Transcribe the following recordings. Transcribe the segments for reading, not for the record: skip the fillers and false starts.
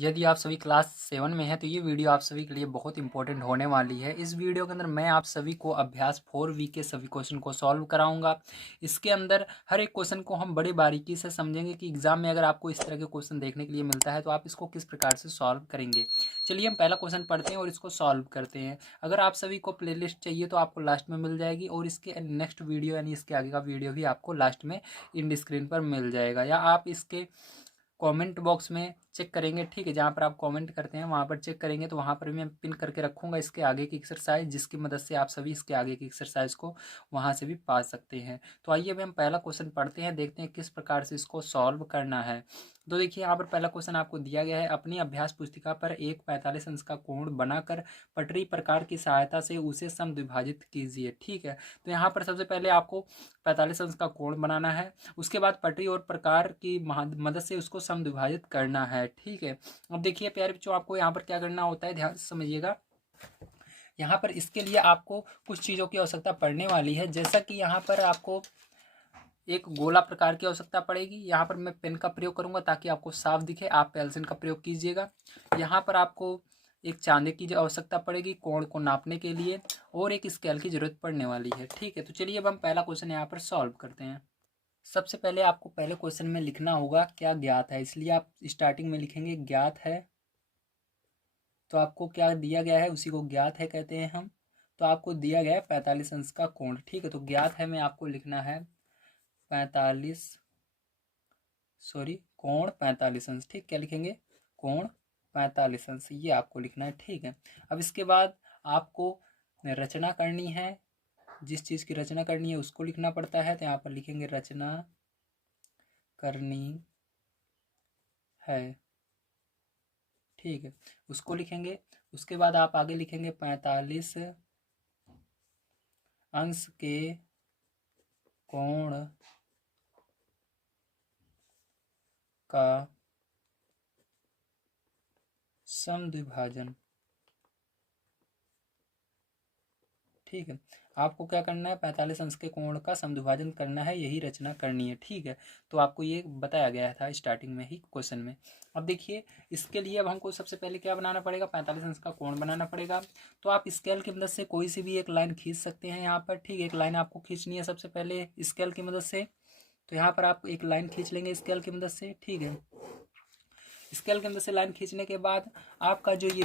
यदि आप सभी क्लास 7 में हैं तो ये वीडियो आप सभी के लिए बहुत इंपॉर्टेंट होने वाली है। इस वीडियो के अंदर मैं आप सभी को अभ्यास 4 के सभी क्वेश्चन को सॉल्व कराऊंगा। इसके अंदर हर एक क्वेश्चन को हम बड़ी बारीकी से समझेंगे कि एग्जाम में अगर आपको इस तरह के क्वेश्चन देखने के लिए मिलता है तो आप इसको किस प्रकार से सॉल्व करेंगे। चलिए हम पहला क्वेश्चन पढ़ते हैं और इसको सॉल्व करते हैं। अगर आप सभी को प्लेलिस्ट चाहिए तो आपको लास्ट में मिल जाएगी और इसके नेक्स्ट वीडियो यानी इसके आगे का वीडियो भी आपको लास्ट में इंड स्क्रीन पर मिल जाएगा, या आप इसके कमेंट बॉक्स में चेक करेंगे। ठीक है, जहाँ पर आप कमेंट करते हैं वहाँ पर चेक करेंगे तो वहाँ पर भी मैं पिन करके रखूँगा इसके आगे की एक्सरसाइज, जिसकी मदद से आप सभी इसके आगे की एक्सरसाइज को वहाँ से भी पा सकते हैं। तो आइए अभी हम पहला क्वेश्चन पढ़ते हैं, देखते हैं किस प्रकार से इसको सॉल्व करना है। तो देखिए यहाँ पर पहला क्वेश्चन आपको दिया गया है, अपनी अभ्यास पुस्तिका पर एक 45 अंश का कोण बनाकर पटरी प्रकार की सहायता से उसे समद्विभाजित कीजिए। ठीक है, तो यहाँ पर सबसे पहले आपको 45 अंश का कोण बनाना है, उसके बाद पटरी और प्रकार की मदद से उसको समद्विभाजित करना है। ठीक है, अब देखिए प्यारे बच्चों, आपको यहाँ पर क्या करना होता है, ध्यान से समझिएगा। यहाँ पर इसके लिए आपको कुछ चीज़ों की आवश्यकता पड़ने वाली है, जैसा कि यहाँ पर आपको एक गोला प्रकार की आवश्यकता पड़ेगी। यहाँ पर मैं पेन का प्रयोग करूँगा ताकि आपको साफ दिखे, आप पेंसिल का प्रयोग कीजिएगा। यहाँ पर आपको एक चांदी की आवश्यकता पड़ेगी कोण को नापने के लिए, और एक स्केल की जरूरत पड़ने वाली है। ठीक है, तो चलिए अब हम पहला क्वेश्चन यहाँ पर सॉल्व करते हैं। सबसे पहले आपको पहले क्वेश्चन में लिखना होगा क्या ज्ञात है, इसलिए आप स्टार्टिंग में लिखेंगे ज्ञात है। तो आपको क्या दिया गया है, उसी को ज्ञात है कहते हैं हम। तो आपको दिया गया है 45 अंश का कोण। ठीक है, तो ज्ञात है में आपको लिखना है 45 कोण 45 अंश। ठीक, क्या लिखेंगे, कोण 45 अंश, ये आपको लिखना है। ठीक है, अब इसके बाद आपको रचना करनी है, जिस चीज़ की रचना करनी है उसको लिखना पड़ता है। तो यहाँ पर लिखेंगे रचना करनी है। ठीक है, उसको लिखेंगे। उसके बाद आप आगे लिखेंगे 45 अंश के कोण का समद्विभाजन। ठीक है, आपको क्या करना है, 45 अंश के कोण का समद्विभाजन करना है, यही रचना करनी है। ठीक है, तो आपको ये बताया गया था स्टार्टिंग में ही क्वेश्चन में। अब देखिए इसके लिए अब हमको सबसे पहले क्या बनाना पड़ेगा, 45 अंश का कोण बनाना पड़ेगा। तो आप स्केल की मदद से कोई सी भी एक लाइन खींच सकते हैं यहाँ पर। ठीक है, एक लाइन आपको खींचनी है सबसे पहले स्केल की मदद से। तो यहाँ पर आप एक लाइन खींच लेंगे स्केल की मदद से। ठीक है, स्केल के अंदर से लाइन खींचने के बाद आपका जो ये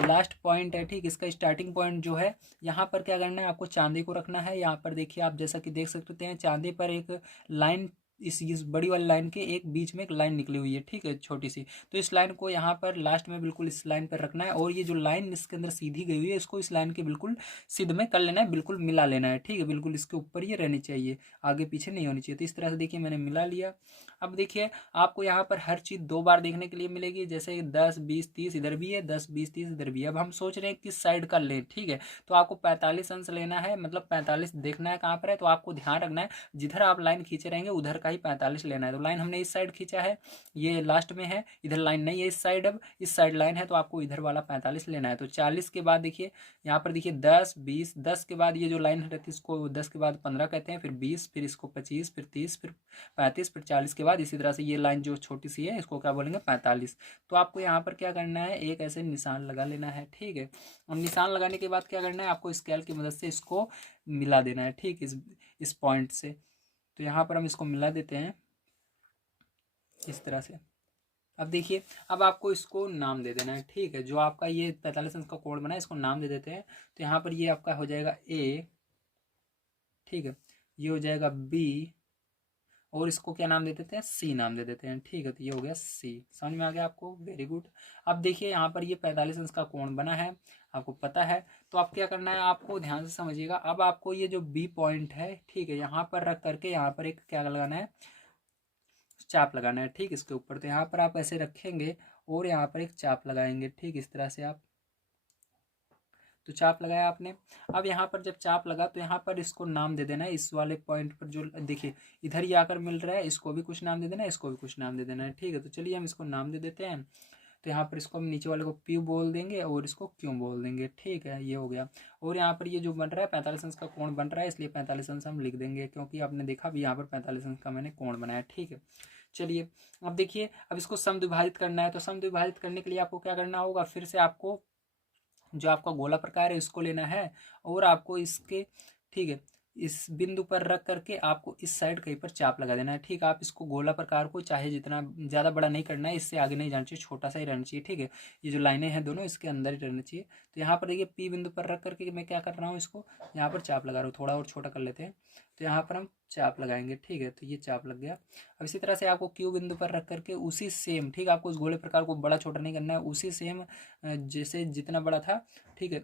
लास्ट पॉइंट है, ठीक, इसका स्टार्टिंग पॉइंट जो है, यहाँ पर क्या करना है, आपको चांदी को रखना है। यहाँ पर देखिए आप जैसा कि देख सकते हैं चांदी पर एक लाइन, इस बड़ी वाली लाइन के एक बीच में एक लाइन निकली हुई है। ठीक है, छोटी सी। तो इस लाइन को यहाँ पर लास्ट में बिल्कुल इस लाइन पर रखना है, और ये जो लाइन इसके अंदर सीधी गई हुई है इसको इस लाइन के बिल्कुल सिद्ध में कर लेना है, बिल्कुल मिला लेना है। ठीक है, बिल्कुल इसके ऊपर ये रहनी चाहिए, आगे पीछे नहीं होनी चाहिए। तो इस तरह से देखिए मैंने मिला लिया। अब देखिए आपको यहाँ पर हर चीज़ दो बार देखने के लिए मिलेगी, जैसे 10 20 30 इधर भी है, 10 20 30 इधर भी है। अब हम सोच रहे हैं किस साइड का लें। ठीक है, तो आपको 45 अंश लेना है, मतलब 45 देखना है कहाँ पर है। तो आपको ध्यान रखना है जिधर आप लाइन खींचे रहेंगे उधर का ही 45 लेना है। तो लाइन हमने इस साइड खींचा है, ये लास्ट में है, इधर लाइन नहीं है इस साइड, अब इस साइड लाइन है, तो आपको इधर वाला 45 लेना है। तो 40 के बाद देखिए यहाँ पर देखिए 10 20, 10 के बाद ये जो लाइन रहती है इसको 10 के बाद 15 कहते हैं, फिर 20, फिर इसको 25, फिर 30, फिर 35, फिर 40 के बाद इसी तरह से ये लाइन जो छोटी सी है इसको क्या बोलेंगे, 45। तो आपको यहाँ पर क्या करना है, एक ऐसे निशान लगा लेना है। ठीक है, और निशान लगाने के बाद क्या करना है, आपको स्केल की मदद से इसको मिला देना है। ठीक, इस पॉइंट से। तो यहाँ पर हम इसको मिला देते हैं इस तरह से। अब देखिए अब आपको इसको नाम दे देना है। ठीक है, जो आपका ये 45 अंश का कोण बना है इसको नाम दे देते हैं। तो यहाँ पर ये आपका हो जाएगा ए। ठीक है, ये हो जाएगा बी, और इसको क्या नाम दे देते हैं, सी नाम दे देते हैं। ठीक है, तो ये हो गया सी। समझ में आ गया आपको, वेरी गुड। अब देखिए यहाँ पर ये 45 अंश का कोण बना है, आपको पता है। तो आप क्या करना है, आपको ध्यान से समझिएगा। अब आपको ये जो बी पॉइंट है, ठीक है, यहाँ पर रख करके यहाँ पर एक क्या लगाना है, चाप लगाना है। ठीक, इसके ऊपर। तो यहाँ पर आप ऐसे रखेंगे और यहाँ पर एक चाप लगाएंगे। ठीक, इस तरह से आप, तो चाप लगाया आपने। अब यहाँ पर जब चाप लगा तो यहाँ पर इसको नाम दे देना है, इस वाले पॉइंट पर जो देखिए इधर ही आकर मिल रहा है, इसको भी कुछ नाम दे देना है, इसको भी कुछ नाम दे देना है। ठीक है, तो चलिए हम इसको नाम दे देते हैं। तो यहाँ पर इसको हम नीचे वाले को पी बोल देंगे और इसको क्यों बोल देंगे। ठीक है, ये हो गया। और यहाँ पर ये जो बन रहा है 45 अंश का कोण बन रहा है, इसलिए 45 अंश हम लिख देंगे, क्योंकि आपने देखा भी यहाँ पर 45 अंश का मैंने कोण बनाया। ठीक है, चलिए अब देखिए, अब इसको समद्विभाजित करना है, तो समद्विभाजित करने के लिए आपको क्या करना होगा, फिर से आपको जो आपका गोला प्रकार है इसको लेना है और आपको इसके, ठीक है, इस बिंदु पर रख करके आपको इस साइड कहीं पर चाप लगा देना है। ठीक है, आप इसको गोला प्रकार को चाहे जितना ज़्यादा बड़ा नहीं करना है, इससे आगे नहीं जाना चाहिए, छोटा सा ही रहना चाहिए। ठीक है, ये जो लाइनें हैं दोनों इसके अंदर ही रहना चाहिए। तो यहाँ पर देखिए पी बिंदु पर रख करके मैं क्या कर रहा हूँ, इसको यहाँ पर चाप लगा रहा हूँ, थोड़ा और छोटा कर लेते हैं। तो यहाँ पर हम चाप लगाएंगे। ठीक है, तो ये चाप लग गया। अब इसी तरह से आपको क्यू बिंदु पर रख करके उसी सेम, ठीक है, आपको उस गोले प्रकार को बड़ा छोटा नहीं करना है, उसी सेम जैसे जितना बड़ा था, ठीक है,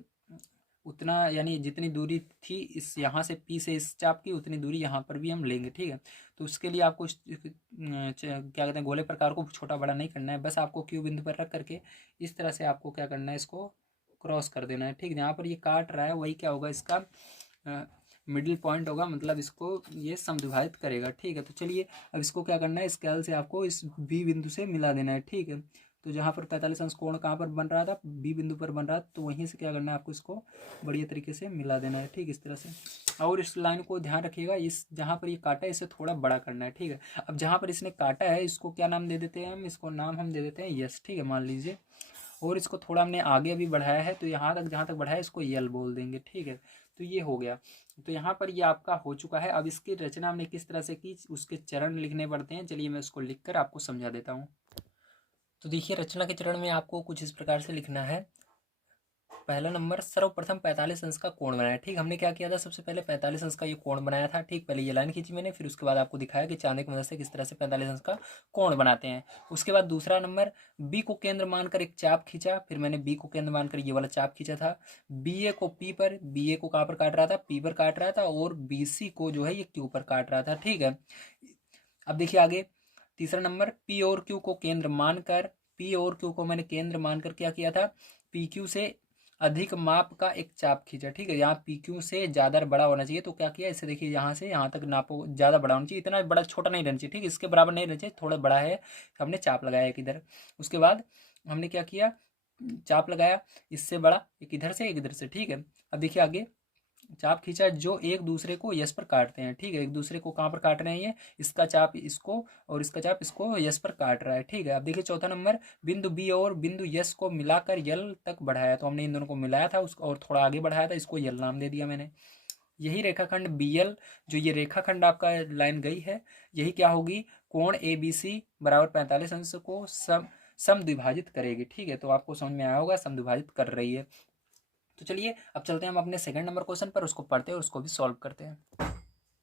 उतना यानी जितनी दूरी थी इस यहाँ से पी से इस चाप की, उतनी दूरी यहाँ पर भी हम लेंगे। ठीक है, तो उसके लिए आपको क्या कहते हैं, गोले प्रकार को छोटा बड़ा नहीं करना है, बस आपको क्यू बिंदु पर रख करके इस तरह से आपको क्या करना है, इसको क्रॉस कर देना है। ठीक है, यहाँ पर ये काट रहा है वही क्या होगा, इसका मिडिल पॉइंट होगा, मतलब इसको ये समद्विभाजित करेगा। ठीक है, तो चलिए अब इसको क्या करना है, स्केल से आपको इस बी बिंदु से मिला देना है। ठीक है, तो जहाँ पर 45 अंश कोण कहाँ पर बन रहा था, बी बिंदु पर बन रहा था, तो वहीं से क्या करना है, आपको इसको बढ़िया तरीके से मिला देना है। ठीक, इस तरह से। और इस लाइन को ध्यान रखिएगा, इस जहाँ पर ये काटा है इसे थोड़ा बड़ा करना है। ठीक है, अब जहाँ पर इसने काटा है इसको क्या नाम दे देते हैं हम, इसको नाम हम दे देते हैं यस। ठीक है, मान लीजिए, और इसको थोड़ा हमने आगे अभी बढ़ाया है, तो यहाँ तक जहाँ तक बढ़ाया इसको यल बोल देंगे। ठीक है, तो ये हो गया। तो यहाँ पर ये आपका हो चुका है। अब इसकी रचना हमने किस तरह से की, उसके चरण लिखने पड़ते हैं। चलिए मैं उसको लिख कर आपको समझा देता हूँ। तो देखिए रचना के चरण में आपको कुछ इस प्रकार से लिखना है। पहला नंबर, सर्वप्रथम 45 अंश का कोण बनाया। ठीक, हमने क्या किया था, सबसे पहले 45 अंश का ये कोण बनाया था। ठीक, पहले ये लाइन खींची मैंने, फिर उसके बाद आपको दिखाया कि चांदे की मदद से किस तरह से 45 अंश का कोण बनाते हैं। उसके बाद दूसरा नंबर, बी को केंद्र मानकर एक चाप खींचा, फिर मैंने बी को केंद्र मानकर ये वाला चाप खींचा था। बी ए को पी पर, बी ए को कहाँ पर काट रहा था, पी पर काट रहा था, और बी सी को जो है ये क्यू पर काट रहा था। ठीक है, अब देखिए आगे तीसरा नंबर, पी और क्यू को केंद्र मानकर, पी और क्यू को मैंने केंद्र मानकर क्या किया था, पी क्यू से अधिक माप का एक चाप खींचा। ठीक है, यहाँ पी क्यू से ज़्यादा बड़ा होना चाहिए, तो क्या किया, इसे देखिए यहाँ से यहाँ तक नापो, ज़्यादा बड़ा होना चाहिए, इतना बड़ा छोटा नहीं रहना चाहिए। ठीक, इसके बराबर नहीं रहना चाहिए, थोड़ा बड़ा है, हमने चाप लगाया एक इधर। उसके बाद हमने क्या किया, चाप लगाया इससे बड़ा एक इधर से एक इधर से। ठीक है, अब देखिए आगे चाप खींचा जो एक दूसरे को यस पर काटते हैं। ठीक है, एक दूसरे को कहाँ पर काट रहे हैं, ये इसका चाप इसको और इसका चाप इसको यस पर काट रहा है। ठीक है, अब देखिए चौथा नंबर, बिंदु बी और बिंदु यस को मिलाकर यल तक बढ़ाया, तो हमने इन दोनों को मिलाया था उसको और थोड़ा आगे बढ़ाया था, इसको यल नाम दे दिया मैंने। यही रेखाखंड बी एल, जो ये रेखाखंड आपका लाइन गई है, यही क्या होगी, कोण ए बी सी बराबर 45 अंश को समद्विभाजित करेगी। ठीक है, तो आपको समझ में आया होगा, समद्विभाजित कर रही है। तो चलिए अब चलते हैं हम अपने सेकंड नंबर क्वेश्चन पर, उसको पढ़ते हैं और उसको भी सॉल्व करते हैं।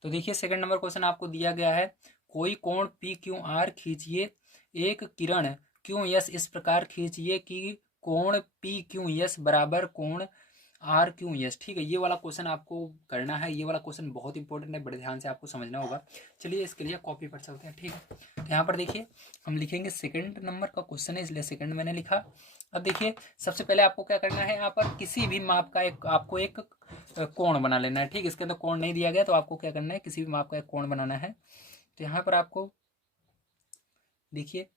तो देखिए सेकंड नंबर क्वेश्चन आपको दिया गया है, कोई कोण पी क्यू आर खींचिए, एक किरण क्यू एस इस प्रकार खींचिए कि कोण पी क्यू एस बराबर कोण आर क्यू एस। ठीक है, ये वाला क्वेश्चन आपको करना है, ये वाला क्वेश्चन बहुत इंपॉर्टेंट है, बड़े ध्यान से आपको समझना होगा। चलिए इसके लिए कॉपी पर चलते हैं। ठीक है, तो यहाँ पर देखिए हम लिखेंगे, सेकंड नंबर का क्वेश्चन है इसलिए सेकंड मैंने लिखा। अब देखिए सबसे पहले आपको क्या करना है, यहाँ पर किसी भी माप का एक आपको एक कोण बना लेना है। ठीक, इसके अंदर कोण नहीं दिया गया, तो आपको क्या करना है, किसी भी माप का एक कोण बनाना है। तो यहाँ पर आपको देखिए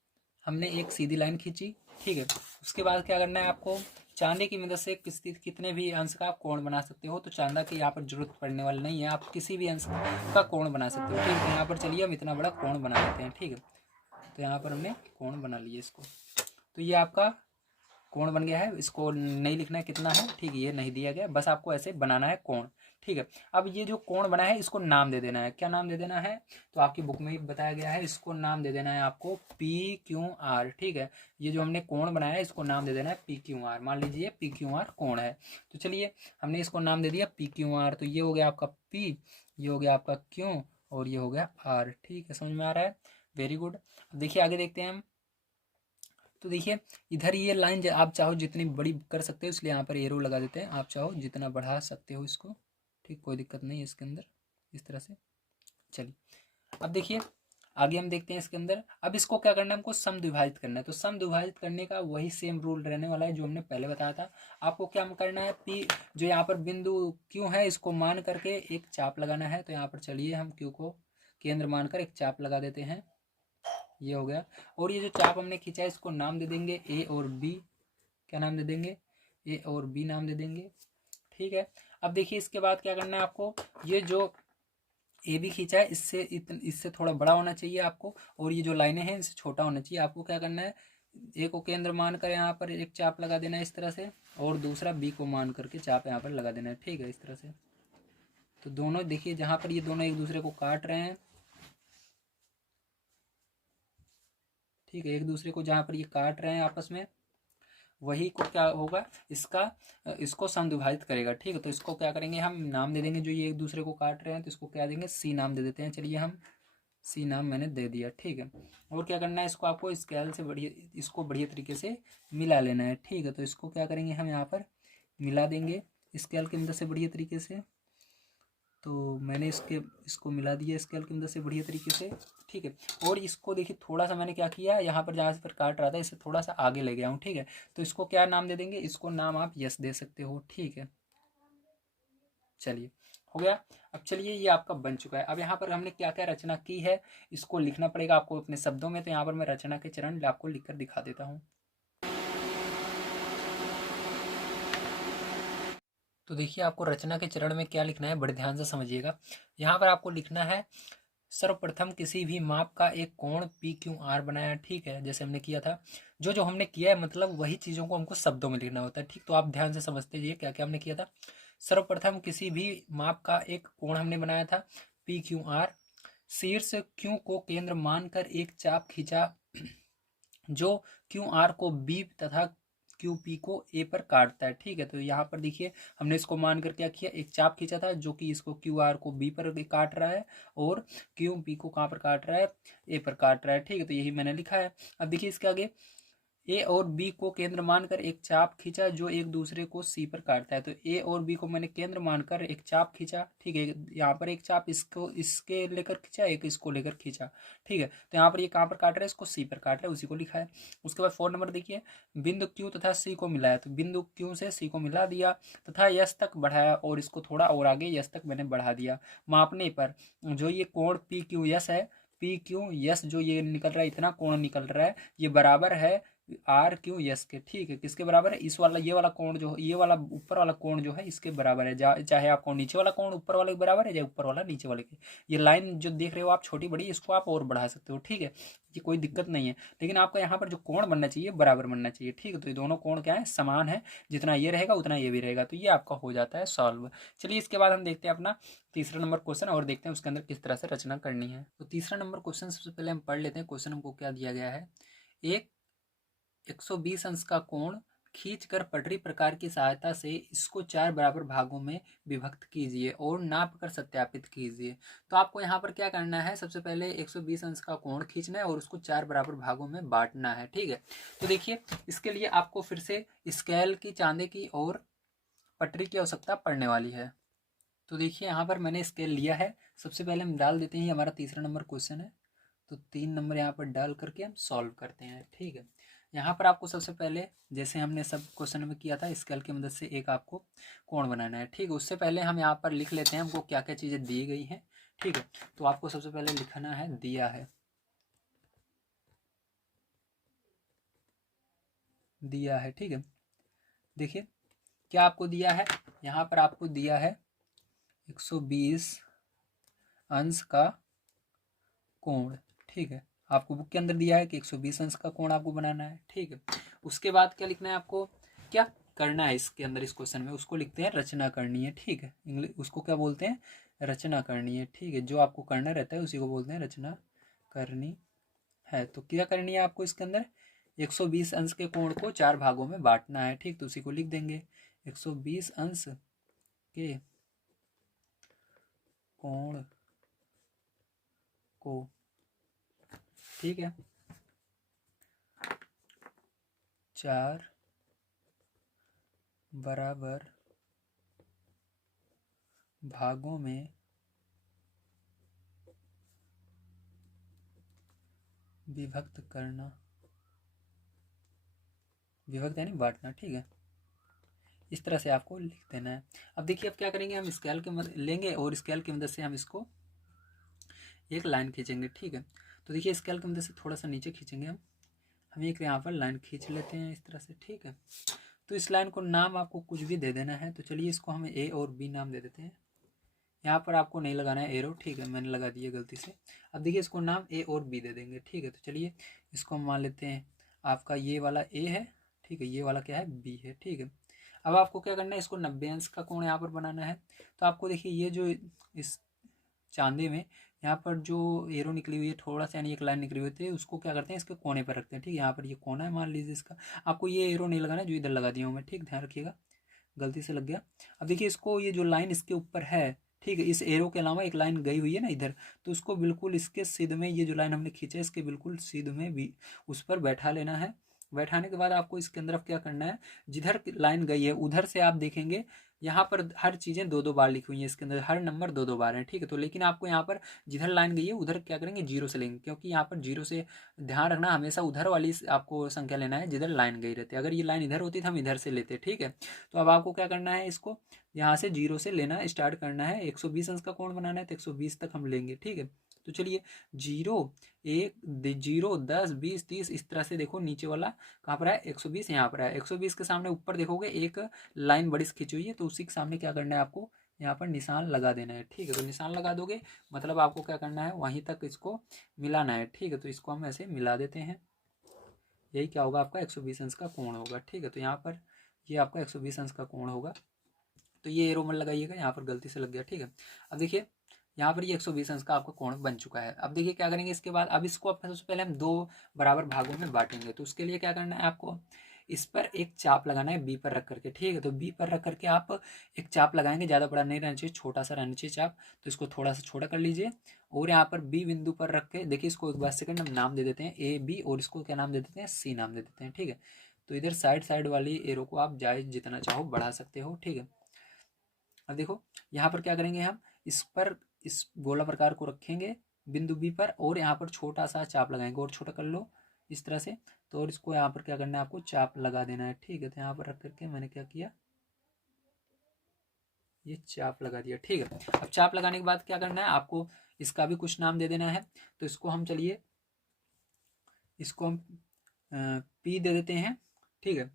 हमने एक सीधी लाइन खींची। ठीक है, उसके बाद क्या करना है, आपको चांदी की मदद से कितने भी अंश का आप कोण बना सकते हो। तो चांदा की यहाँ पर जरूरत पड़ने वाली नहीं है, आप किसी भी अंश का कोण बना सकते हो। ठीक है, यहाँ पर चलिए हम इतना बड़ा कोण बना लेते हैं। ठीक है, तो यहाँ पर हमने कोण बना लिया इसको, तो ये आपका कोण बन गया है। इसको नहीं लिखना है कितना है, ठीक है, ये नहीं दिया गया, बस आपको ऐसे बनाना है कोण। ठीक है, अब ये जो कोण बना है इसको नाम दे देना है। क्या नाम दे देना है, तो आपकी बुक में ही बताया गया है, इसको नाम दे देना है आपको पी क्यू आर। ठीक है, ये जो हमने कोण बनाया है इसको नाम दे देना है पी क्यू आर। मान लीजिए पी क्यू आर कोण है, तो चलिए हमने इसको नाम दे दिया पी क्यू आर। तो ये हो गया आपका पी, ये हो गया आपका क्यू, और ये हो गया आर। ठीक है, समझ में आ रहा है, वेरी गुड। देखिए आगे देखते हैं हम। तो देखिए इधर ये लाइन आप चाहो जितनी बड़ी कर सकते हो, इसलिए यहाँ पर एरो लगा देते हैं, आप चाहो जितना बढ़ा सकते हो इसको। ठीक, कोई दिक्कत नहीं है इसके अंदर, इस तरह से। चलिए अब देखिए आगे हम देखते हैं इसके अंदर। अब इसको क्या करना है, हमको समद्विभाजित करना है। तो समद्विभाजित करने का वही सेम रूल रहने वाला है जो हमने पहले बताया था। आपको क्या करना है, पी जो यहाँ पर बिंदु क्यू है इसको मान करके एक चाप लगाना है। तो यहाँ पर चलिए हम क्यू को केंद्र मानकर एक चाप लगा देते हैं, ये हो गया। और ये जो चाप हमने खींचा है इसको नाम दे देंगे ए और बी। क्या नाम दे देंगे, ए और बी नाम दे देंगे। ठीक है, अब देखिए इसके बाद क्या करना है आपको, ये जो ए भी खींचा है, इससे थोड़ा बड़ा होना चाहिए आपको, और ये जो लाइनें हैं इनसे छोटा होना चाहिए। आपको क्या करना है, ए को केंद्र मानकर यहाँ पर एक चाप लगा देना है इस तरह से, और दूसरा बी को मान करके चाप यहाँ पर लगा देना है, ठीक है, इस तरह से। तो दोनों देखिए जहाँ पर ये दोनों एक दूसरे को काट रहे हैं, ठीक है, एक दूसरे को जहाँ पर ये काट रहे हैं आपस में, वही को क्या होगा, इसको समद्विभाजित करेगा, ठीक है। तो इसको क्या करेंगे, हम नाम दे देंगे, जो ये एक दूसरे को काट रहे हैं तो इसको क्या देंगे, सी नाम दे देते हैं। चलिए हम सी नाम मैंने दे दिया, ठीक है। और क्या करना है, इसको आपको स्केल से बढ़िया, इसको बढ़िया तरीके से मिला लेना है, ठीक है। तो इसको क्या करेंगे, हम यहाँ पर मिला देंगे स्केल की मदद से बढ़िया तरीके से। तो मैंने इसको मिला दिया स्केल की मदद से बढ़िया तरीके से, ठीक है। और इसको देखिए थोड़ा सा मैंने क्या किया, यहाँ पर जहाँ से पर काट रहा था इससे थोड़ा सा आगे ले गया हूँ, ठीक है। तो इसको क्या नाम दे देंगे, इसको नाम आप यस दे सकते हो, ठीक है। चलिए हो गया। अब चलिए ये आपका बन चुका है। अब यहाँ पर हमने क्या क्या रचना की है इसको लिखना पड़ेगा आपको अपने शब्दों में। तो यहाँ पर मैं रचना के चरण आपको लिखकर दिखा देता हूँ। तो देखिए आपको रचना के चरण में क्या लिखना है, बड़े ध्यान से समझिएगा। यहाँ पर आपको लिखना है, सर्वप्रथम किसी भी माप का एक कोण पी क्यू आर बनाया, ठीक है, जैसे हमने किया था। जो जो हमने किया है मतलब वही चीज़ों को हमको शब्दों में लिखना होता है, ठीक। तो आप ध्यान से समझते जाइए क्या क्या हमने किया था। सर्वप्रथम किसी भी माप का एक कोण हमने बनाया था पी क्यू आर। शीर्ष क्यू को केंद्र मानकर एक चाप खींचा जो क्यू आर को बी तथा क्यू पी को ए पर काटता है, ठीक है। तो यहाँ पर देखिए हमने इसको मानकर क्या किया, एक चाप खींचा था जो कि इसको क्यू आर को बी पर काट रहा है और क्यू पी को कहाँ पर काट रहा है, ए पर काट रहा है, ठीक है। तो यही मैंने लिखा है। अब देखिए इसके आगे, ए और बी को केंद्र मानकर एक चाप खींचा जो एक दूसरे को सी पर काटता है। तो ए और बी को मैंने केंद्र मानकर एक चाप खींचा, ठीक है। यहाँ पर एक चाप इसको इसके लेकर खींचा, एक इसको लेकर खींचा, ठीक है। तो यहाँ पर ये कहाँ पर काट रहा है, इसको सी पर काट रहा है, उसी को लिखा है। उसके बाद 4 नंबर देखिए, बिंदु क्यू तथा सी को मिलाया। तो बिंदु क्यू से सी को मिला दिया तथा यस तक बढ़ाया, और इसको थोड़ा और आगे यस तक मैंने बढ़ा दिया। मापने पर जो ये कोण पी क्यू यस है, पी क्यू यस जो ये निकल रहा है, इतना कोण निकल रहा है, ये बराबर है आर क्यू यस के, ठीक है। किसके बराबर है, इस वाला ये वाला कोण जो, ये वाला ऊपर वाला कोण जो है इसके बराबर है। चाहे आपको नीचे वाला कोण ऊपर वाले के बराबर है, चाहे ऊपर वाला नीचे वाले के। ये लाइन जो देख रहे हो आप छोटी बड़ी, इसको आप और बढ़ा सकते हो, ठीक है, ये कोई दिक्कत नहीं है। लेकिन आपका यहाँ पर जो कोण बनना चाहिए बराबर बनना चाहिए, ठीक है। तो ये दोनों कोण क्या है, समान है, जितना ये रहेगा उतना ये भी रहेगा। तो ये आपका हो जाता है सॉल्व। चलिए इसके बाद हम देखते हैं अपना तीसरा नंबर क्वेश्चन, और देखते हैं उसके अंदर किस तरह से रचना करनी है। तो तीसरा नंबर क्वेश्चन सबसे पहले हम पढ़ लेते हैं। क्वेश्चन हमको क्या दिया गया है, एक 120 अंश का कोण खींचकर पटरी प्रकार की सहायता से इसको 4 बराबर भागों में विभक्त कीजिए और नाप कर सत्यापित कीजिए। तो आपको यहाँ पर क्या करना है, सबसे पहले 120 अंश का कोण खींचना है और उसको 4 बराबर भागों में बांटना है, ठीक है। तो देखिए इसके लिए आपको फिर से स्केल की, चांदे की और पटरी की आवश्यकता पड़ने वाली है। तो देखिए यहाँ पर मैंने स्केल लिया है। सबसे पहले हम डाल देते हैं, हमारा तीसरा नंबर क्वेश्चन है, तो 3 नंबर यहाँ पर डाल करके हम सॉल्व करते हैं, ठीक है। यहाँ पर आपको सबसे पहले जैसे हमने सब क्वेश्चन में किया था, स्केल की मदद से एक आपको कोण बनाना है, ठीक है। उससे पहले हम यहाँ पर लिख लेते हैं हमको क्या क्या चीज़ें दी गई हैं, ठीक है। तो आपको सबसे पहले लिखना है दिया है, दिया है, ठीक है। देखिए क्या आपको दिया है, यहाँ पर आपको दिया है 120 अंश का कोण, ठीक है। आपको बुक के अंदर दिया है कि 120 अंश का कोण आपको बनाना है, ठीक है। उसके बाद क्या लिखना है आपको, क्या करना है इसके अंदर, इस क्वेश्चन में उसको लिखते हैं रचना करनी है, ठीक है। इंग्लिश उसको क्या बोलते हैं, रचना करनी है, ठीक है। जो आपको करना रहता है उसी को बोलते हैं रचना करनी है। तो क्या करनी है आपको इसके अंदर, 120 अंश के कोण को 4 भागों में बांटना है, ठीक। तो उसी को लिख देंगे, 120 अंश के कोण को, ठीक है, 4 बराबर भागों में विभक्त करना, विभक्त यानी बांटना, ठीक है। इस तरह से आपको लिख देना है। अब देखिए अब क्या करेंगे, हम स्केल की मदद लेंगे और स्केल की मदद से हम इसको एक लाइन खींचेंगे, ठीक है। तो देखिए स्केल की मदद से थोड़ा सा नीचे खींचेंगे हम एक यहाँ पर लाइन खींच लेते हैं इस तरह से, ठीक है। तो इस लाइन को नाम आपको कुछ भी दे देना है। तो चलिए इसको हम ए और बी नाम दे देते हैं, यहाँ पर आपको नहीं लगाना है एरो, ठीक है, मैंने लगा दिया गलती से। अब देखिए इसको नाम ए और बी दे देंगे, ठीक है। तो चलिए इसको हम मान लेते हैं आपका ये वाला ए है, ठीक है, ये वाला क्या है, बी है, ठीक है। अब आपको क्या करना है, इसको 90 अंश का कोण यहाँ पर बनाना है। तो आपको देखिए ये जो इस चांदे में यहाँ पर जो एरो निकली हुई है, थोड़ा सा यानी एक लाइन निकली हुई है, उसको क्या करते हैं, इसके कोने पर रखते हैं, ठीक है। यहाँ पर ये कोना है मान लीजिए इसका, आपको ये एरो नहीं लगाना जो इधर लगा दिया हूँ मैं, ठीक, ध्यान रखिएगा, गलती से लग गया। अब देखिए इसको, ये जो लाइन इसके ऊपर है, ठीक है, इस एरो के अलावा एक लाइन गई हुई है ना इधर, तो उसको बिल्कुल इसके सिध में, ये जो लाइन हमने खींचा है इसके बिल्कुल सिध में भी उस पर बैठा लेना है। बैठाने के बाद आपको इसके अंदर अब क्या करना है, जिधर लाइन गई है उधर से आप देखेंगे यहाँ पर हर चीज़ें दो दो बार लिखी हुई है, इसके अंदर हर नंबर दो दो बार है, ठीक है। तो लेकिन आपको यहाँ पर जिधर लाइन गई है उधर क्या करेंगे, जीरो से लेंगे, क्योंकि यहाँ पर जीरो से ध्यान रखना, हमेशा उधर वाली आपको संख्या लेना है जिधर लाइन गई रहती है। अगर ये लाइन इधर होती तो हम इधर से लेते, ठीक है। तो अब आपको क्या करना है, इसको यहाँ से जीरो से लेना स्टार्ट करना है, 120 अंश का कोण बनाना है, तो 120 तक हम लेंगे, ठीक है। तो चलिए जीरो, एक, जीरो, 10, 20, 30, इस तरह से देखो नीचे वाला कहाँ पर है, 120 यहाँ पर है। 120 के सामने ऊपर देखोगे एक लाइन बड़ी खींची हुई है, तो उसी के सामने क्या करना है आपको, यहाँ पर निशान लगा देना है, ठीक है। तो निशान लगा दोगे मतलब आपको क्या करना है, वहीं तक इसको मिलाना है, ठीक है। तो इसको हम ऐसे मिला देते हैं, यही क्या होगा, आपका 120 अंश का कोण होगा, ठीक है। तो यहाँ पर ये आपका 120 अंश का कोण होगा। तो ये एरो मत लगाइएगा, यहाँ पर गलती से लग गया, ठीक है। अब देखिए यहाँ पर ये 120 अंश का आपका कोण बन चुका है। अब देखिए क्या करेंगे इसके बाद, अब इसको सबसे पहले हम दो बराबर भागों में बांटेंगे। तो उसके लिए क्या करना है आपको, इस पर एक चाप लगाना है बी पर रख करके, ठीक है। तो बी पर रख करके आप एक चाप लगाएंगे, ज़्यादा बड़ा नहीं रहना चाहिए, छोटा सा रहना चाहिए चाप। तो इसको थोड़ा सा छोटा कर लीजिए और यहाँ पर बी बिंदु पर रख के देखिए, इसको एक बार सेकंड हम नाम दे देते हैं ए बी, और इसको क्या नाम दे देते हैं, सी नाम दे देते हैं, ठीक है। तो इधर साइड साइड वाली एरो को आप जायज जितना चाहो बढ़ा सकते हो, ठीक है। अब देखो यहाँ पर क्या करेंगे हम, इस पर इस गोला प्रकार को रखेंगे बिंदु बी पर, और यहाँ पर छोटा सा चाप लगाएंगे, और छोटा कर लो इस तरह से। तो और इसको यहाँ पर क्या करना है, आपको चाप लगा देना है, ठीक है। तो यहाँ पर रख करके मैंने क्या किया, ये चाप लगा दिया, ठीक है। अब चाप लगाने के बाद क्या करना है आपको, इसका भी कुछ नाम दे देना है। तो इसको हम चलिए, इसको हम पी दे देते हैं, ठीक है,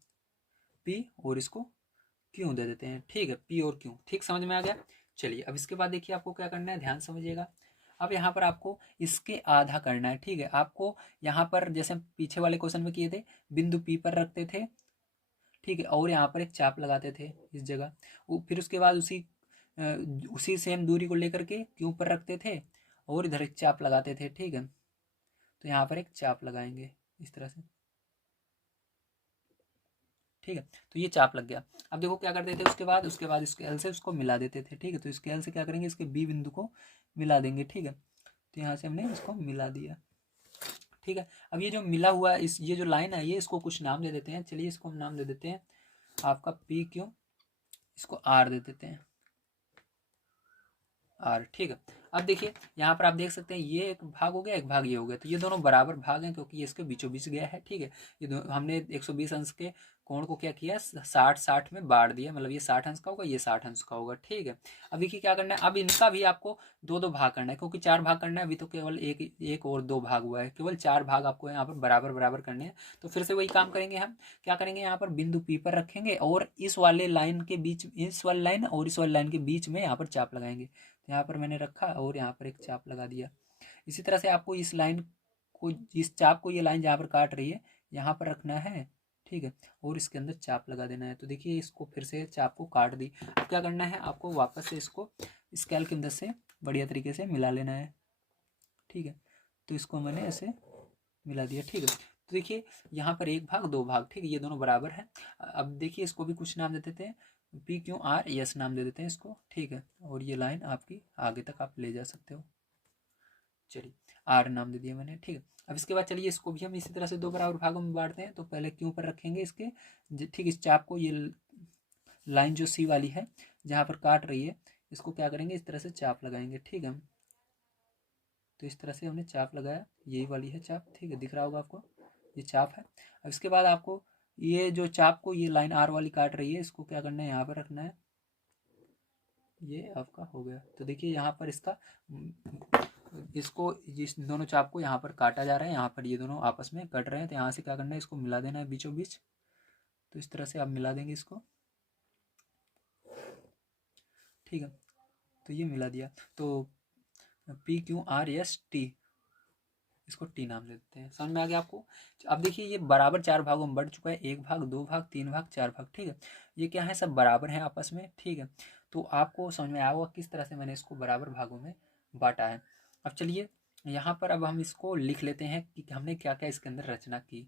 पी, और इसको क्यों दे देते हैं, ठीक है, पी और क्यों, ठीक, समझ में आ गया। चलिए अब इसके बाद देखिए आपको क्या करना है, ध्यान समझिएगा। अब यहाँ पर आपको इसके आधा करना है, ठीक है। आपको यहाँ पर जैसे पीछे वाले क्वेश्चन में किए थे, बिंदु पी पर रखते थे, ठीक है, और यहाँ पर एक चाप लगाते थे इस जगह, फिर उसके बाद उसी सेम दूरी को लेकर के क्यों पर रखते थे, और इधर एक चाप लगाते थे, ठीक है। तो यहाँ पर एक चाप लगाएंगे इस तरह से, ठीक है। तो ये चाप लग गया। अब देखो क्या करते थे, उसके बाद इसके एल से उसको मिला देते थे, ठीक है। तो इसके एल से क्या करेंगे, इसके बी बिंदु को मिला देंगे, ठीक है। तो यहाँ से हमने इसको मिला दिया, ठीक है। अब ये जो मिला हुआ ये जो लाइन है, ये इसको कुछ नाम दे देते हैं। चलिए इसको हम नाम दे देते हैं आपका पी क्यों, इसको आर दे देते हैं, आर, ठीक है। अब देखिए यहाँ पर आप देख सकते हैं, ये एक भाग हो गया, एक भाग ये हो गया, तो ये दोनों बराबर भाग हैं क्योंकि ये इसके बीचों बीच गया है, ठीक है। हमने 120 अंश के कोण को क्या किया, 60-60 में बांट दिया, मतलब ये 60 अंश का होगा, ये 60 अंश का होगा, ठीक है। अब देखिए क्या करना है, अब इनका भी आपको दो दो भाग करना है, क्योंकि 4 भाग करना है, अभी तो केवल एक और 2 भाग हुआ है, केवल 4 भाग आपको यहाँ पर बराबर बराबर करने हैं। तो फिर से वही काम करेंगे हम, क्या करेंगे, यहाँ पर बिंदु पी पर रखेंगे, और इस वाले लाइन के बीच, इस वाली लाइन और इस वाली लाइन के बीच में यहाँ पर चाप लगाएंगे। तो यहाँ पर मैंने रखा और यहाँ पर एक चाप लगा दिया। इसी तरह से आपको इस लाइन को, इस चाप को, ये लाइन जहाँ पर काट रही है यहाँ पर रखना है, ठीक है, और इसके अंदर चाप लगा देना है। तो देखिए इसको फिर से चाप को काट दी। अब क्या करना है आपको, वापस से इसको स्केल की मदद से बढ़िया तरीके से मिला लेना है, ठीक है। तो इसको मैंने ऐसे मिला दिया, ठीक है। तो देखिए यहाँ पर एक भाग दो भाग, ठीक है, ये दोनों बराबर है। अब देखिए इसको भी कुछ नाम दे देते हैं, पी क्यू आर एस नाम दे देते हैं इसको, ठीक है। और ये लाइन आपकी आगे तक आप ले जा सकते हो, चलिए आर नाम दे दिया मैंने, ठीक है। अब इसके बाद चलिए इसको भी हम इसी तरह से दो बराबर भागों में बांटते हैं। तो पहले क्यों पर रखेंगे इसके, ठीक, इस चाप को, ये लाइन जो सी वाली है जहाँ पर काट रही है, इसको क्या करेंगे, इस तरह से चाप लगाएंगे, ठीक है। तो इस तरह से हमने चाप लगाया, यही वाली है चाप, ठीक है, दिख रहा होगा आपको, ये चाप है। अब इसके बाद आपको ये जो चाप को, ये लाइन आर वाली काट रही है, इसको क्या करना है, यहाँ पर रखना है, ये आपका हो गया। तो देखिए यहाँ पर इसको, इस दोनों चाप को यहाँ पर काटा जा रहा है, यहाँ पर ये दोनों आपस में कट रहे हैं, तो यहाँ से क्या करना है, इसको मिला देना है बीचों बीच। तो इस तरह से आप मिला देंगे इसको, ठीक है। तो ये मिला दिया, तो PQRST, इसको टी नाम दे देते हैं। समझ में आ गया आपको। अब देखिए ये बराबर 4 भागों में बढ़ चुका है, 1 भाग, 2 भाग, 3 भाग, 4 भाग, ठीक है। ये क्या है, सब बराबर हैं आपस में, ठीक है। तो आपको समझ में आया होगा किस तरह से मैंने इसको बराबर भागों में बांटा है। अब चलिए यहाँ पर अब हम इसको लिख लेते हैं कि हमने क्या क्या इसके अंदर रचना की।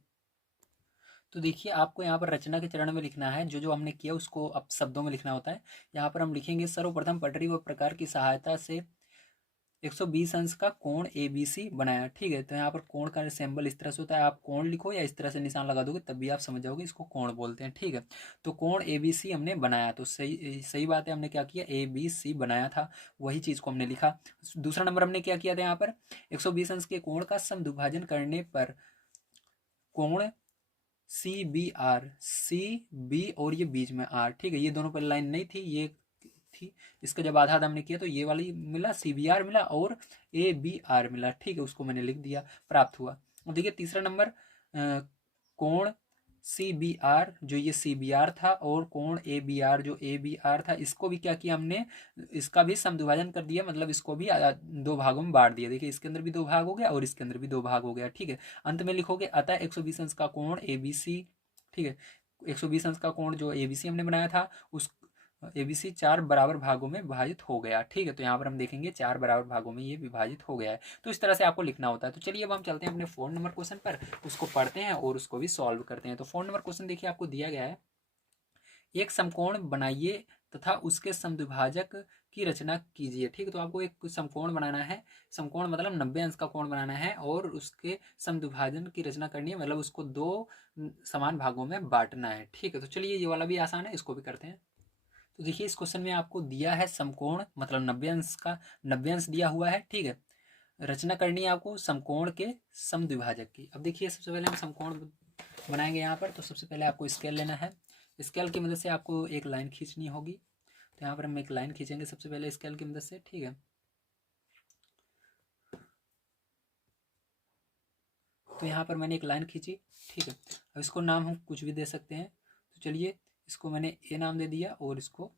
तो देखिए आपको यहाँ पर रचना के चरण में लिखना है, जो जो हमने किया उसको अब शब्दों में लिखना होता है। यहाँ पर हम लिखेंगे, सर्वप्रथम पटरी व प्रकार की सहायता से 120 अंश का कोण ABC बनाया, ठीक है। तो यहाँ पर कोण का सिंबल इस तरह से होता है, आप कोण लिखो या इस तरह से निशान लगा दोगे तब भी आप समझ जाओगे इसको कोण बोलते हैं, ठीक है। तो कोण ABC हमने बनाया, तो सही सही बात है, हमने क्या किया, ABC बनाया था, वही चीज़ को हमने लिखा। दूसरा नंबर हमने क्या किया था, यहाँ पर 120 अंश के कोण का समद्विभाजन करने पर कोण CB और ये बीच में R, ठीक है। ये दोनों पर लाइन नहीं थी, ये थी, इसका जब आधा आधा हमने किया तो ये वाली मिला, CBR मिला और ABR मिला, ठीक है। उसको मैंने लिख दिया, प्राप्त हुआ। अब देखिए तीसरा नंबर कोण CBR, जो ये CBR था, और कोण ABR जो ABR था, इसको भी क्या किया हमने, इसका भी समद्विभाजन कर दिया, मतलब इसको भी दो भागों में बांट दिया। देखिए इसके अंदर भी दो भाग हो गया और इसके अंदर भी दो भाग हो गया, ठीक है। अंत में लिखोगे अतः 120 अंश का कोण ABC, ठीक है। 120 अंश का कोण जो ABC हमने बनाया था, उस ABC 4 बराबर भागों में विभाजित हो गया, ठीक है। तो यहाँ पर हम देखेंगे 4 बराबर भागों में ये विभाजित हो गया है। तो इस तरह से आपको लिखना होता है। तो चलिए अब हम चलते हैं अपने 4 नंबर क्वेश्चन पर, उसको पढ़ते हैं और उसको भी सॉल्व करते हैं। तो 4 नंबर क्वेश्चन देखिए आपको दिया गया है, एक समकोण बनाइए तथा उसके समद्विभाजक की रचना कीजिए, ठीक है। तो आपको एक समकोण बनाना है, समकोण मतलब 90 अंश का कोण बनाना है, और उसके समद्विभाजन की रचना करनी है, मतलब उसको दो समान भागों में बांटना है, ठीक है। तो चलिए ये वाला भी आसान है, इसको भी करते हैं। तो देखिए इस क्वेश्चन में आपको दिया है समकोण मतलब 90 अंश का, 90 अंश दिया हुआ है, ठीक है। रचना करनी है आपको समकोण के समद्विभाजक की। अब देखिए सबसे पहले हम समकोण बनाएंगे यहाँ पर। तो सबसे पहले आपको स्केल लेना है, स्केल की मदद से आपको एक लाइन खींचनी होगी। तो यहाँ पर हम एक लाइन खींचेंगे सबसे पहले स्केल की मदद से, ठीक है। तो यहाँ पर मैंने एक लाइन खींची, ठीक है। अब इसको नाम हम कुछ भी दे सकते हैं। तो चलिए इसको मैंने A नाम दे दिया और इसको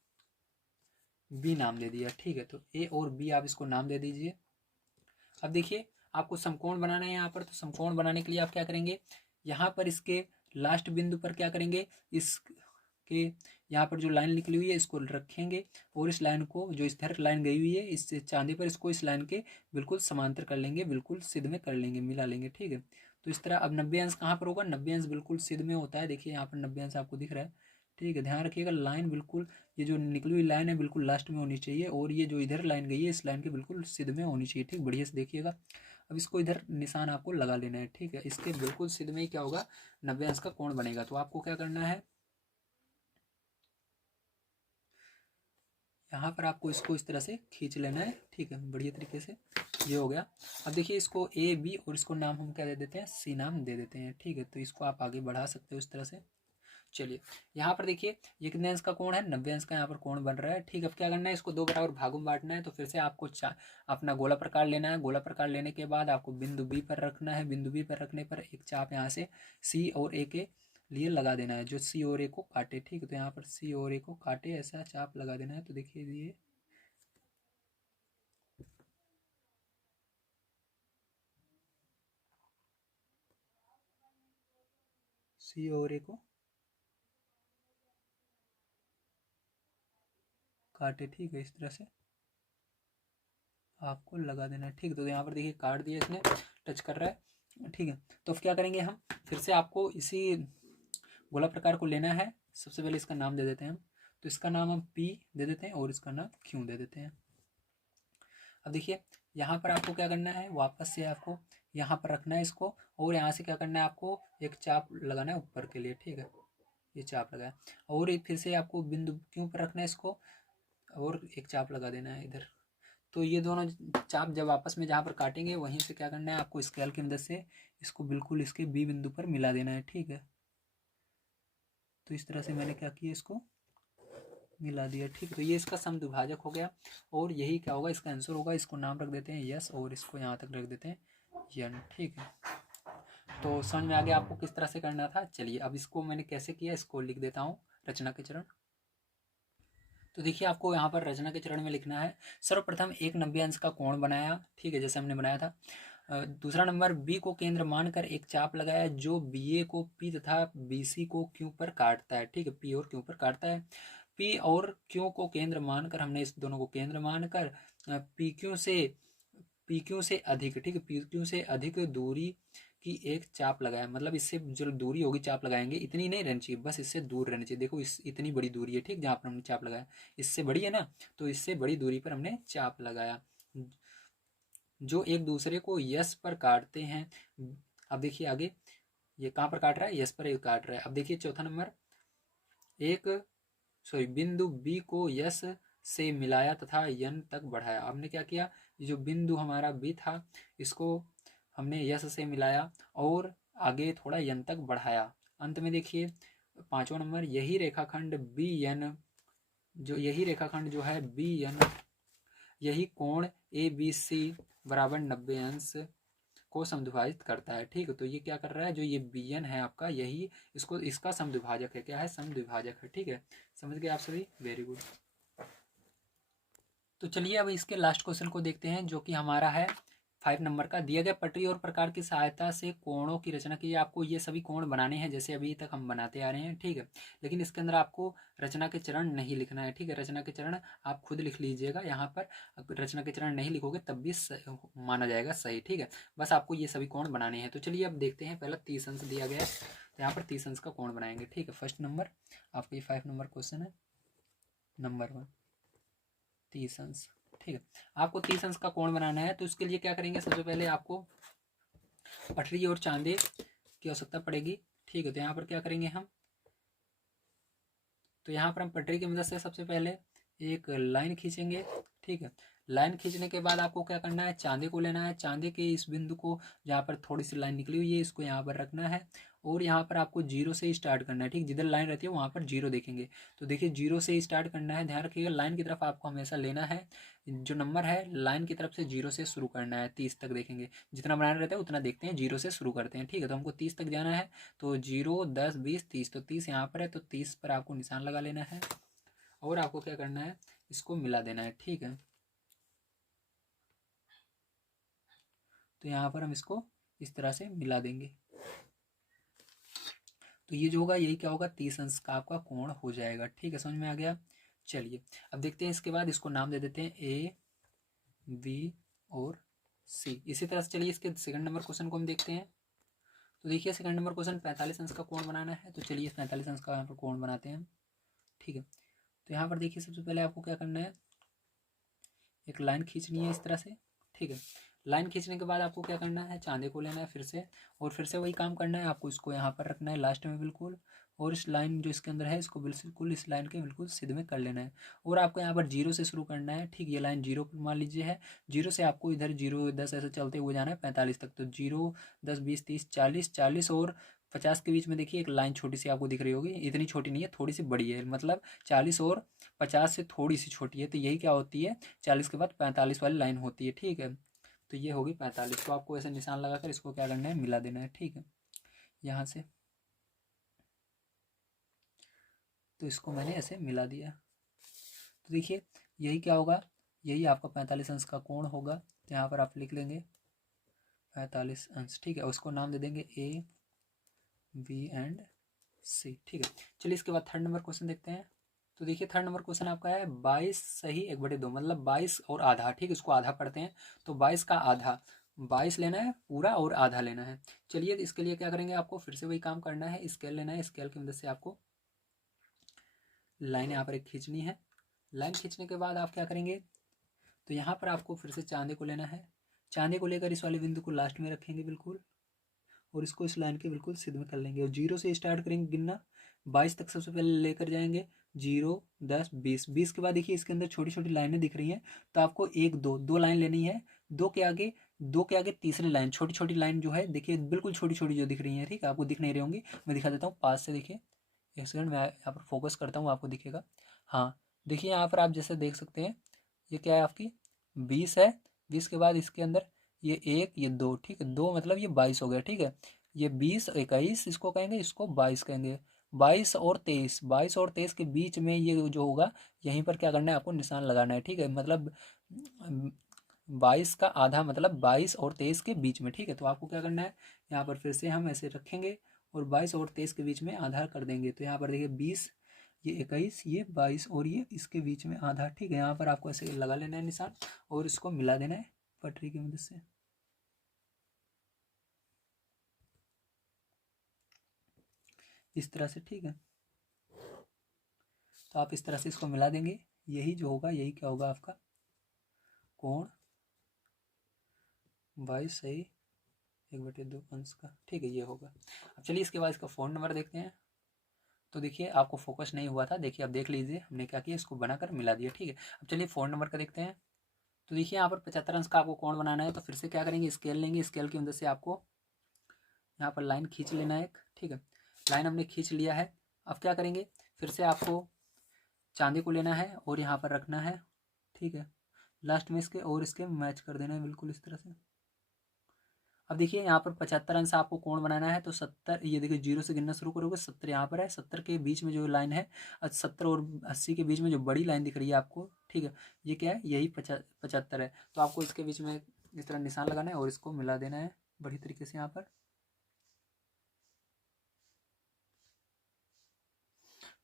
B नाम दे दिया, ठीक है। तो A और B आप इसको नाम दे दीजिए। अब देखिए आपको समकोण बनाना है यहाँ पर। तो समकोण बनाने के लिए आप क्या करेंगे, यहाँ पर इसके लास्ट बिंदु पर क्या करेंगे, इसके यहाँ पर जो लाइन निकली हुई है इसको रखेंगे, और इस लाइन को, जो इस तरह लाइन गई हुई है इस चांदी पर, इसको इस लाइन के बिल्कुल समांतर कर लेंगे, बिल्कुल सिद्ध में कर लेंगे, मिला लेंगे, ठीक है। तो इस तरह अब 90 अंश कहाँ पर होगा, 90 अंश बिल्कुल सिद्ध में होता है। देखिए यहाँ पर 90 अंश आपको दिख रहा है, ठीक है। ध्यान रखिएगा लाइन बिल्कुल, ये जो निकली हुई लाइन है बिल्कुल लास्ट में होनी चाहिए, और ये जो इधर लाइन गई है इस लाइन के बिल्कुल सिद्ध में होनी चाहिए, ठीक। बढ़िया से देखिएगा। अब इसको इधर निशान आपको लगा लेना है, ठीक है। इसके बिल्कुल सिद्ध में क्या होगा, 90 अंश का कोण बनेगा। तो आपको क्या करना है, यहाँ पर आपको इसको इस तरह से खींच लेना है, ठीक है, बढ़िया तरीके से। ये हो गया। अब देखिए इसको AB और इसको नाम हम क्या दे देते हैं, C नाम दे देते हैं, ठीक है। तो इसको आप आगे बढ़ा सकते हो इस तरह से। चलिए यहाँ पर देखिए ये कितने अंश का कोण है, 90 अंश का यहाँ पर कोण बन रहा है, ठीक है। अब क्या करना है, इसको दो बराबर भागों में बांटना है। तो फिर से आपको अपना गोला प्रकार लेना है। गोला प्रकार लेने के बाद आपको बिंदु B पर रखना है। बिंदु B पर रखने पर एक चाप यहाँ से C और A के लिए लगा देना है, जो C और A को काटे, ठीक है। तो यहाँ पर C और A को काटे ऐसा चाप लगा देना है। तो देखिए ये C और A को काटे, ठीक है, इस तरह से आपको लगा देना है, ठीक है। तो यहाँ पर देखिए काट दिया इसने, टच कर रहा है, ठीक है। तो अब क्या करेंगे हम, फिर से आपको इसी गोला प्रकार को लेना है। सबसे पहले इसका नाम दे देते हैं हम। तो इसका नाम हम P दे देते हैं और इसका नाम Q दे देते हैं। अब देखिए यहाँ पर आपको क्या करना है, वापस से आपको यहाँ पर रखना है इसको, और यहाँ से क्या करना है, आपको एक चाप लगाना है ऊपर के लिए, ठीक है। ये चाप लगाया, और एक फिर से आपको बिंदु Q पर रखना है इसको, और एक चाप लगा देना है इधर। तो ये दोनों चाप जब आपस में जहाँ पर काटेंगे वहीं से क्या करना है, आपको स्केल की मदद से इसको बिल्कुल इसके B बिंदु पर मिला देना है, ठीक है। तो इस तरह से मैंने क्या किया, इसको मिला दिया, ठीक है। तो ये इसका समद्विभाजक हो गया, और यही क्या होगा, इसका आंसर होगा। इसको नाम रख देते हैं यस, और इसको यहाँ तक रख देते हैं यन, ठीक है। तो समझ में आ गया आपको किस तरह से करना था। चलिए अब इसको मैंने कैसे किया, इसको लिख देता हूँ, रचना के चरण। तो देखिए आपको यहाँ पर रचना के चरण में लिखना है, सर्वप्रथम एक 90 अंश का कोण बनाया, ठीक है, जैसे हमने बनाया था। दूसरा नंबर, बी को केंद्र मानकर एक चाप लगाया जो बी ए को पी तथा बी सी को क्यू पर काटता है, ठीक है, पी और क्यू पर काटता है। पी और क्यू को केंद्र मानकर, हमने इस दोनों को केंद्र मानकर पी क्यू से अधिक, ठीक है, पी क्यू से अधिक दूरी की एक चाप लगाया, मतलब इससे जो दूरी होगी चाप लगाएंगे इतनी नहीं रहनी चाहिए, बस इससे दूर रहनी चाहिए। देखो इस इतनी बड़ी दूरी है, ठीक, जहाँ पर हमने चाप लगाया इससे बड़ी है ना, तो इससे बड़ी दूरी पर हमने चाप लगाया, जो एक दूसरे को यस पर काटते हैं। अब देखिए आगे, ये कहाँ पर काट रहा है, यस पर ये काट रहा है। अब देखिए चौथा नंबर, बिंदु बी को यस से मिलाया तथा यन तक बढ़ाया। हमने क्या किया, जो बिंदु हमारा बी था इसको हमने यस से मिलाया और आगे थोड़ा यन तक बढ़ाया। अंत में देखिए पांचवा नंबर, यही रेखाखंड बी एन जो है बी एन, यही कोण ए बी सी बराबर 90 अंश को समद्विभाजित करता है, ठीक है। तो ये क्या कर रहा है, जो ये बी एन है आपका, यही इसका समद्विभाजक है, क्या है, समद्विभाजक है, ठीक है। समझ गए आप सभी, वेरी गुड। तो चलिए अब इसके लास्ट क्वेश्चन को देखते हैं, जो कि हमारा है 5 नंबर का। दिए गए पटरी और प्रकार की सहायता से कोणों की रचना की। आपको ये सभी कोण बनाने हैं जैसे अभी तक हम बनाते आ रहे हैं, ठीक है, लेकिन इसके अंदर आपको रचना के चरण नहीं लिखना है, ठीक है। रचना के चरण आप खुद लिख लीजिएगा, यहाँ पर रचना के चरण नहीं लिखोगे तब भी माना जाएगा सही, ठीक है। बस आपको ये सभी कोण बनाने हैं। तो चलिए अब देखते हैं, पहला 30 अंश दिया गया है, तो यहाँ पर 30 अंश का कोण बनाएंगे, ठीक है। फर्स्ट नंबर आपका ये 5 नंबर क्वेश्चन है, नंबर 1, 30 अंश, ठीक है। आपको 30 अंश का कोण बनाना है, तो इसके लिए क्या करेंगे, सबसे पहले आपको पटरी और चांदे की आवश्यकता पड़ेगी, ठीक है। तो यहाँ पर क्या करेंगे हम, तो यहाँ पर हम पटरी की मदद से सबसे पहले एक लाइन खींचेंगे, ठीक है। लाइन खींचने के बाद आपको क्या करना है, चांदे को लेना है। चांदे के इस बिंदु को, जहाँ पर थोड़ी सी लाइन निकली हुई है, इसको यहाँ पर रखना है और यहाँ पर आपको जीरो से स्टार्ट करना है, ठीक। जिधर लाइन रहती है वहाँ पर जीरो देखेंगे। तो देखिए जीरो से स्टार्ट करना है, ध्यान रखिएगा लाइन की तरफ आपको हमेशा लेना है। जो नंबर है लाइन की तरफ से जीरो से शुरू करना है, 30 तक देखेंगे, जितना बनाना रहता है उतना देखते हैं, जीरो से शुरू करते हैं, ठीक है। तो हमको 30 तक जाना है, तो 0, 10, 20, 30, तो 30 यहाँ पर है, तो 30 पर आपको निशान लगा लेना है और आपको क्या करना है, इसको मिला देना है, ठीक है। तो यहाँ पर हम इसको इस तरह से मिला देंगे, तो ये जो होगा यही क्या होगा, 30 अंश का आपका कोण हो जाएगा, ठीक है। समझ में आ गया। चलिए अब देखते हैं, इसके बाद इसको नाम दे देते हैं ए, बी और सी। इसी तरह से चलिए इसके सेकंड नंबर क्वेश्चन को हम देखते हैं। तो देखिए सेकंड नंबर क्वेश्चन 45 अंश का कोण बनाना है, तो चलिए 45 अंश का यहाँ पर कोण बनाते हैं, ठीक है। तो यहाँ पर देखिए सबसे पहले आपको क्या करना है, एक लाइन खींचनी है इस तरह से, ठीक है। लाइन खींचने के बाद आपको क्या करना है, चांदे को लेना है फिर से, और फिर से वही काम करना है, आपको इसको यहाँ पर रखना है लास्ट में बिल्कुल, और इस लाइन जो इसके अंदर है इसको बिल्कुल इस लाइन के बिल्कुल सिद्ध में कर लेना है। और आपको यहाँ पर जीरो से शुरू करना है, ठीक। ये लाइन जीरो पर मान लीजिए है, जीरो से आपको इधर 0, 10 ऐसे चलते हुए जाना है 45 तक। तो 0, 10, 20, 30, 40, 40 और 50 के बीच में देखिए एक लाइन छोटी सी आपको दिख रही होगी, इतनी छोटी नहीं है, थोड़ी सी बड़ी है, मतलब 40 और 50 से थोड़ी सी छोटी है, तो यही क्या होती है, 40 के बाद 45 वाली लाइन होती है, ठीक है। तो ये होगी 45। तो आपको ऐसे निशान लगाकर इसको क्या करना है, मिला देना है, ठीक है, यहाँ से। तो इसको मैंने ऐसे मिला दिया, तो देखिए यही क्या होगा, यही आपका 45 अंश का कोण होगा। तो यहाँ पर आप लिख लेंगे 45 अंश, ठीक है। उसको नाम दे देंगे ए, बी एंड सी, ठीक है। चलिए इसके बाद थर्ड नंबर क्वेश्चन देखते हैं। तो देखिए थर्ड नंबर क्वेश्चन आपका है 22 सही 1/2, मतलब 22 और आधा, ठीक, इसको आधा पढ़ते हैं। तो 22 का आधा, 22 लेना है पूरा और आधा लेना है। चलिए इसके लिए क्या करेंगे, आपको फिर से वही काम करना है, स्केल लेना है, स्केल की मदद से आपको लाइन यहाँ पर एक खींचनी है। लाइन खींचने के बाद आप क्या करेंगे, तो यहाँ पर आपको फिर से चांदे को लेना है। चांदे को लेकर इस वाले बिंदु को लास्ट में रखेंगे बिल्कुल, और इसको इस लाइन के बिल्कुल सिद्ध में कर लेंगे, और जीरो से स्टार्ट करेंगे गिनना, 22 तक सबसे पहले लेकर जाएंगे, 0, 10, 20, 20 के बाद देखिए इसके अंदर छोटी छोटी लाइनें दिख रही हैं, तो आपको एक दो लाइन लेनी है। दो के आगे तीसरी लाइन, छोटी छोटी लाइन जो है देखिए बिल्कुल छोटी छोटी जो दिख रही है, ठीक है, आपको दिख नहीं रही होंगी, मैं दिखा देता हूँ पास से, देखिए एक सेकंड मैं यहाँ पर फोकस करता हूँ, आपको दिखेगा। हाँ देखिए यहाँ पर आप जैसे देख सकते हैं, ये क्या है आपकी 20 है, 20 के बाद इसके अंदर ये 1, ये 2, ठीक है, 2 मतलब ये 22 हो गया, ठीक है। ये 20, 21 इसको कहेंगे, इसको 22 कहेंगे, 22 और 23, 22 और 23 के बीच में ये जो होगा, यहीं पर क्या करना है आपको, निशान लगाना है। ठीक है, मतलब 22 का आधा मतलब 22 और 23 के बीच में। ठीक है, तो आपको क्या करना है, यहाँ पर फिर से हम ऐसे रखेंगे और 22 और 23 के बीच में आधा कर देंगे। तो यहाँ पर देखिए 20, ये 21, ये 22 और ये इसके बीच में आधा। ठीक है, यहाँ पर आपको ऐसे लगा लेना है निशान और इसको मिला देना है पटरी की मदद से, इस तरह से। ठीक है, तो आप इस तरह से इसको मिला देंगे, यही जो होगा, यही क्या होगा आपका कोण 22 सही 1/2 अंश का। ठीक है, ये होगा। अब चलिए इसके बाद इसका फ़ोन नंबर देखते हैं। तो देखिए आपको फोकस नहीं हुआ था, देखिए अब देख लीजिए हमने क्या किया, इसको बनाकर मिला दिया। ठीक है, अब चलिए फ़ोन नंबर का देखते हैं। तो देखिए यहाँ पर 75 अंश का आपको कोण बनाना है, तो फिर से क्या करेंगे, स्केल लेंगे, स्केल की मदद से आपको यहाँ पर लाइन खींच लेना है एक। ठीक है, लाइन हमने खींच लिया है। अब क्या करेंगे, फिर से आपको चांदी को लेना है और यहाँ पर रखना है। ठीक है, लास्ट में इसके और इसके मैच कर देना है बिल्कुल इस तरह से। अब देखिए यहाँ पर 75 अंश आपको कोण बनाना है, तो 70, ये देखिए 0 से गिनना शुरू करोगे, 70 यहाँ पर है, 70 के बीच में जो लाइन है, 70 और 80 के बीच में जो बड़ी लाइन दिख रही है आपको, ठीक है, ये क्या है, यही 75 है। तो आपको इसके बीच में इस तरह निशान लगाना है और इसको मिला देना है बढ़िया तरीके से यहाँ पर।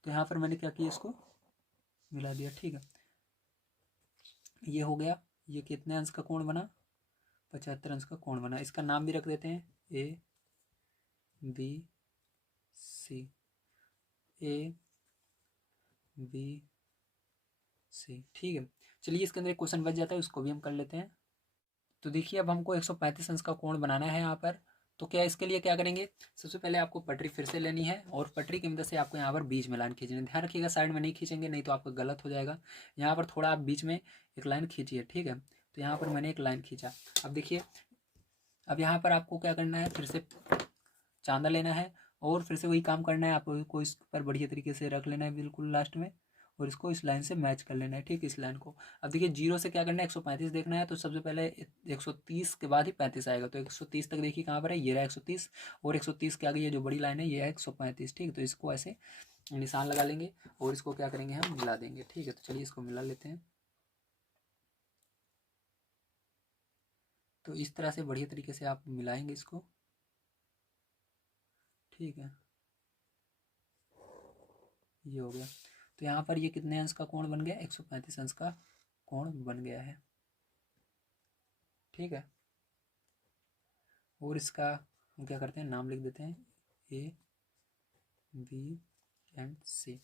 तो यहाँ पर मैंने क्या किया, इसको मिला दिया। ठीक है, ये हो गया, ये कितने अंश का कोण बना, 75 अंश का कोण बना। इसका नाम भी रख देते हैं, A B C, A B C. ठीक है, चलिए इसके अंदर एक क्वेश्चन बच जाता है, उसको भी हम कर लेते हैं। तो देखिए अब हमको 135 अंश का कोण बनाना है यहाँ पर। तो क्या इसके लिए क्या करेंगे, सबसे पहले आपको पटरी फिर से लेनी है और पटरी की मदद से आपको यहाँ पर बीच में लाइन खींचनी है। ध्यान रखिएगा साइड में नहीं खींचेंगे, नहीं तो आपका गलत हो जाएगा। यहाँ पर थोड़ा आप बीच में एक लाइन खींचिए। ठीक है, तो यहाँ पर मैंने एक लाइन खींचा। अब देखिए, अब यहाँ पर आपको क्या करना है, फिर से चांदा लेना है और फिर से वही काम करना है आपको, इस पर बढ़िया तरीके से रख लेना है बिल्कुल लास्ट में और इसको इस लाइन से मैच कर लेना है। ठीक है, इस लाइन को। अब देखिए 0 से क्या करना है, 135 देखना है, तो सबसे पहले 130 के बाद ही 35 आएगा। तो 130 तक देखिए कहाँ पर है, ये रहा 130 और 130 के आगे ये जो बड़ी लाइन है ये है 135। ठीक है, तो इसको ऐसे निशान लगा लेंगे और इसको क्या करेंगे, हम मिला देंगे। ठीक है, तो चलिए इसको मिला लेते हैं। तो इस तरह से बढ़िया तरीके से आप मिलाएंगे इसको। ठीक है, ये हो गया। तो यहाँ पर ये कितने अंश का कोण बन गया, 135 अंश का कोण बन गया है। ठीक है, और इसका हम क्या करते हैं, नाम लिख देते हैं, ए बी एंड सी।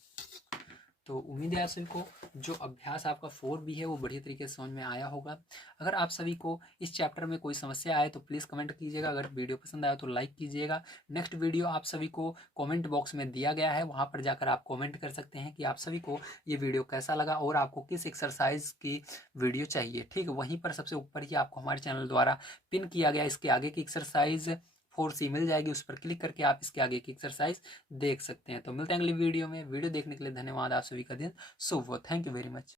तो उम्मीद है आप सभी को जो अभ्यास आपका 4B है वो बढ़िया तरीके से समझ में आया होगा। अगर आप सभी को इस चैप्टर में कोई समस्या आए तो प्लीज़ कमेंट कीजिएगा। अगर वीडियो पसंद आया तो लाइक कीजिएगा। नेक्स्ट वीडियो आप सभी को कमेंट बॉक्स में दिया गया है, वहाँ पर जाकर आप कमेंट कर सकते हैं कि आप सभी को ये वीडियो कैसा लगा और आपको किस एक्सरसाइज की वीडियो चाहिए। ठीक है, वहीं पर सबसे ऊपर ही आपको हमारे चैनल द्वारा पिन किया गया इसके आगे की एक्सरसाइज 4C मिल जाएगी, उस पर क्लिक करके आप इसके आगे की एक्सरसाइज देख सकते हैं। तो मिलते हैं अगली वीडियो में। वीडियो देखने के लिए धन्यवाद। आप सभी का दिन शुभ हो। Thank you very much.